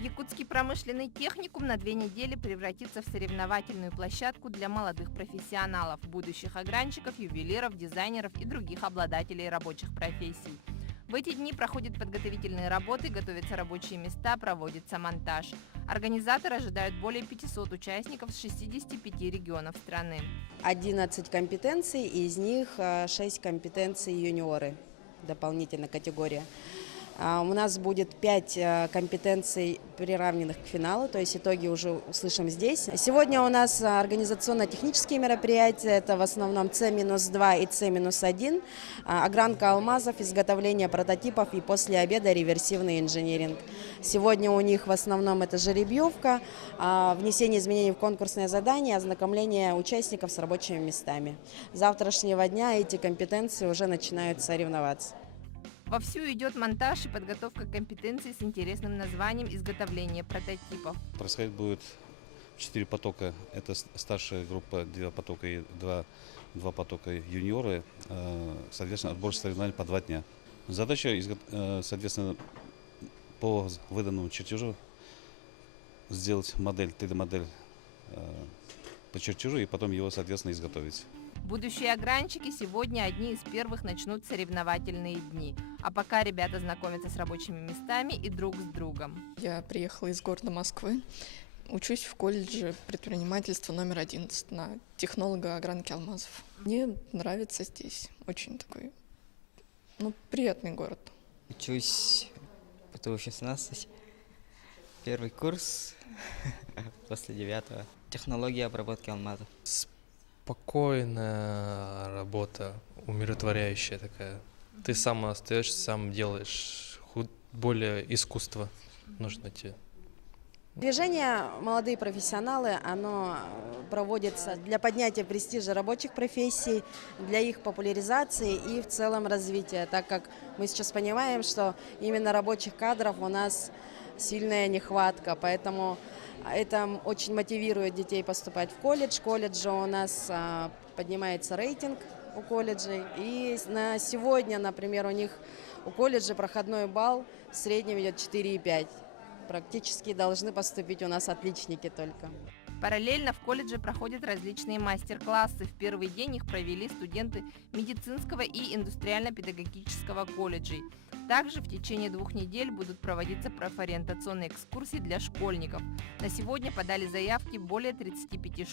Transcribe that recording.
Якутский промышленный техникум на 2 недели превратится в соревновательную площадку для молодых профессионалов, будущих огранщиков, ювелиров, дизайнеров и других обладателей рабочих профессий. В эти дни проходят подготовительные работы, готовятся рабочие места, проводится монтаж. Организаторы ожидают более 500 участников с 65 регионов страны. 11 компетенций, из них 6 компетенций юниоры, дополнительная категория. У нас будет 5 компетенций, приравненных к финалу, то есть итоги уже услышим здесь. Сегодня у нас организационно-технические мероприятия, это в основном С-2 и С-1, огранка алмазов, изготовление прототипов и после обеда реверсивный инжиниринг. Сегодня у них в основном это жеребьевка, внесение изменений в конкурсное задание, ознакомление участников с рабочими местами. С завтрашнего дня эти компетенции уже начинают соревноваться. Вовсю идет монтаж и подготовка компетенций с интересным названием «Изготовление прототипов». Происходить будет 4 потока. Это старшая группа, 2 потока и 2 потока юниоры. Соответственно, отбор соревнований по 2 дня. Задача, соответственно, по выданному чертежу сделать модель, 3D-модель по чертежу и потом его, соответственно, изготовить. Будущие огранщики сегодня одни из первых начнут соревновательные дни. А пока ребята знакомятся с рабочими местами и друг с другом. Я приехала из города Москвы. Учусь в колледже предпринимательства номер 11 на технолога огранки алмазов. Мне нравится здесь. Очень такой, приятный город. Учусь ПТУ-16. Первый курс после 9-го. Технология обработки алмазов. Спокойная работа, умиротворяющая такая. Ты сам остаешься, сам делаешь. Более искусство нужно тебе. Движение «Молодые профессионалы» оно проводится для поднятия престижа рабочих профессий, для их популяризации и в целом развития, так как мы сейчас понимаем, что именно рабочих кадров у нас сильная нехватка, поэтому это очень мотивирует детей поступать в колледж. В колледже у нас поднимается рейтинг у колледжей. И на сегодня, например, у колледжа проходной балл в среднем идет 4,5. Практически должны поступить у нас отличники только. Параллельно в колледже проходят различные мастер-классы. В первый день их провели студенты медицинского и индустриально-педагогического колледжей. Также в течение 2 недель будут проводиться профориентационные экскурсии для школьников. На сегодня подали заявки более 35 школ.